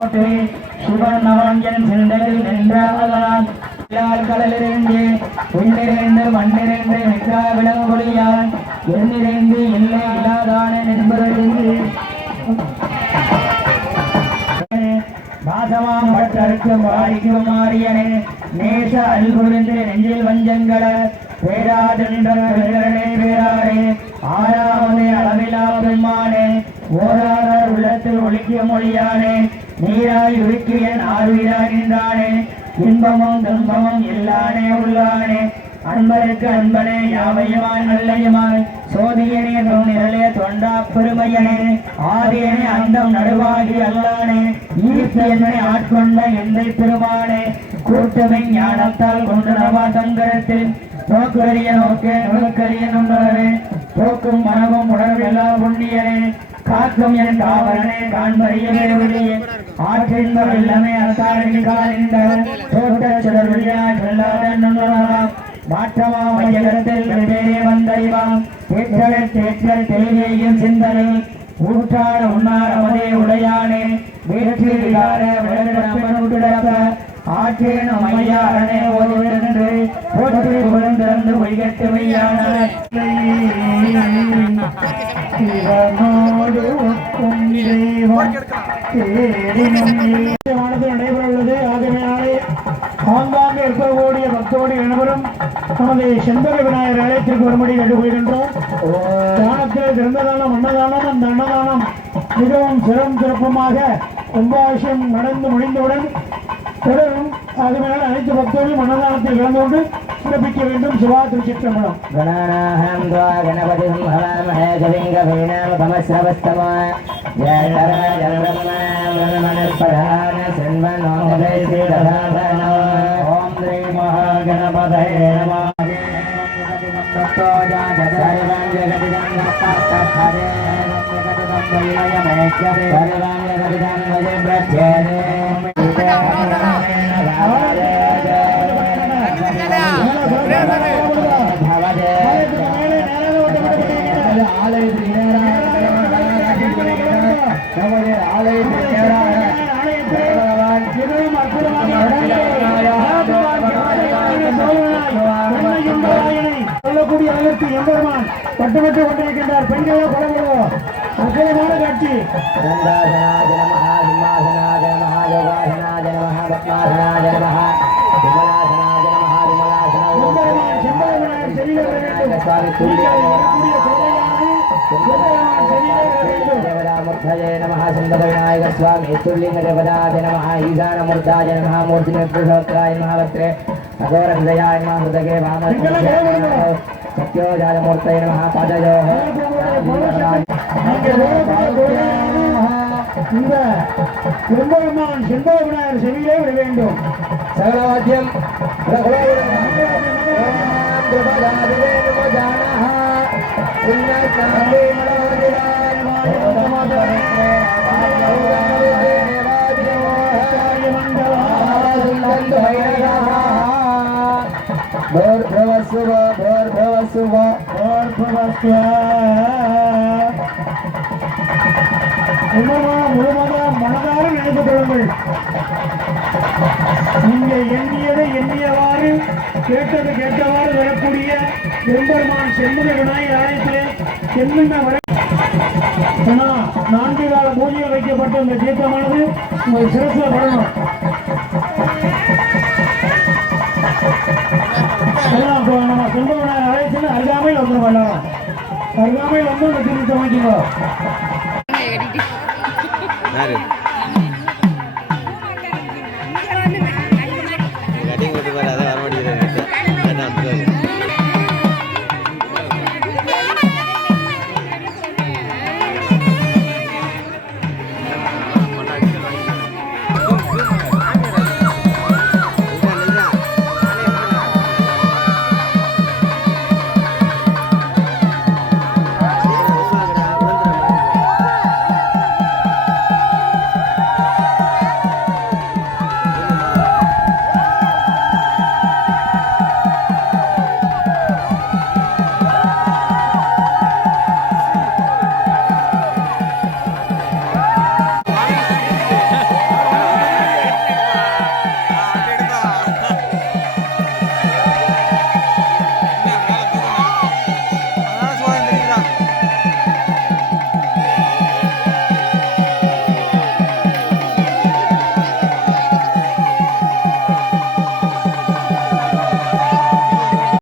சிவநவாஞ்சன் சிந்தையில் நின்றால் கடலிருந்து உன்னிறைந்து மண்ணிறைந்து நின்றா விளங்கொழியான் எண்ணிறைந்து இல்லை இல்லாதான என்பதிலிருந்து பாசமாம் பட்டருக்கும் வாரிக்கும் மாறியனே நேச அல்குறிந்து நெஞ்சில் வஞ்சங்கள பேராதென்ற பேராரே ஆறாவதே அளவிலா பெருமானே ஓராதார் உள்ளத்தில் ஒழிக்க மொழியானே நீராய் உருக்கிய ஆறுயிராய் நின்றானே இன்பமும் துன்பமும் இல்லானே உள்ளானே அன்பருக்கு அன்பனே யாவையுமாய் நல்லையுமாய் சோதியனே தொன்னிரலே தொண்டா பெருமையனே ஆதியனே அந்தம் நடுவாகி அல்லானே ஈர்த்தியனை ஆட்கொண்ட எந்தை பெருமானே கூட்டமை ஞானத்தால் கொண்டனவா தங்கரத்தில் போக்குரிய நோக்கே நுணுக்கரிய நுண்ணரவே போக்கும் மனமும் உணர்வெல்லா புண்ணியனே காக்கும் என் காவலனே காண்பறியவே வெளியே ஆற்றின்ப வெள்ளமே அசாரணி காலிந்த தோட்ட சிலர் வழியா செல்லாத நுண்ணராம் மாற்றமா மையகத்தில் வெவ்வேறே வந்தறிவாம் தேற்றல் தெளிவையும் சிந்தனை ஊற்றாட உண்ணார் அவதே உடையானே வேற்றி விகார விளக்கப்ப ஆற்றேனும் ஐயாரனே ஓய்வென்று போற்றி புகழ்ந்திருந்து ஒய்கட்டு மையான நடைபெறவுள்ளது. ஆகவே நாளை ஆங்காங்கே இருக்கக்கூடிய பக்தோடு அனைவரும் நமது செண்பக விநாயகர் ஆலயத்திற்கு வரும்படி கேட்டுக்கொள்கின்றோம். தானத்தில் சிறந்ததானம் அன்னதானம். அந்த அன்னதானம் மிகவும் சிறப்புமாக கும்பாபிஷேகம் நடந்து முடிந்தவுடன் தொடரும். ஆகவே அனைத்து பக்தர்களும் அன்னதானத்தில் கலந்து கொண்டு சிறப்பிக்க வேண்டும். சிவா திருச்சிற்றம்பலம். ஓம் ஸ்ரீ மகாகணபதயே நமः. சொல்லக்கூடிய அளவிற்கு எம்பெருமான் பட்டுமட்டு கொண்டிருக்கின்றார். பெண்களோ குழந்தைகளோ அற்புதமான காட்சி. विनायक स्वामी तुल्लिंग देवदाय नमः ईशान मूर्ताय नमः मूर्ति पुरुषोत्तराय महावत्रे अघोर हृदयाय नमः हृदये वामन सत्योजाय मूर्तये नमः पादयोः இந்த பெருமான் செண்பக விநாயகர் செவியிலே விட வேண்டும். சகலவாத்தியம் மனதார நினைத்துக் கொள்ளுங்கள். நீங்க எண்ணியதை எண்ணியவாறு கேட்டது கேட்டவாறு வரக்கூடிய எம்பெருமான் செண்பக விநாயகர் ஆலயத்திலே என்னென்ன வர 4 கால பூஜையில் வைக்கப்பட்ட இந்த தீர்த்தமானது உங்கள் சிறப்புல வரணும். நம்ம செண்பக விநாயகர் ஆலயத்தில் அருகாமையில் வந்துடும். அருகாமையில் வந்து இந்த தீர்த்தம் வைக்கணும்.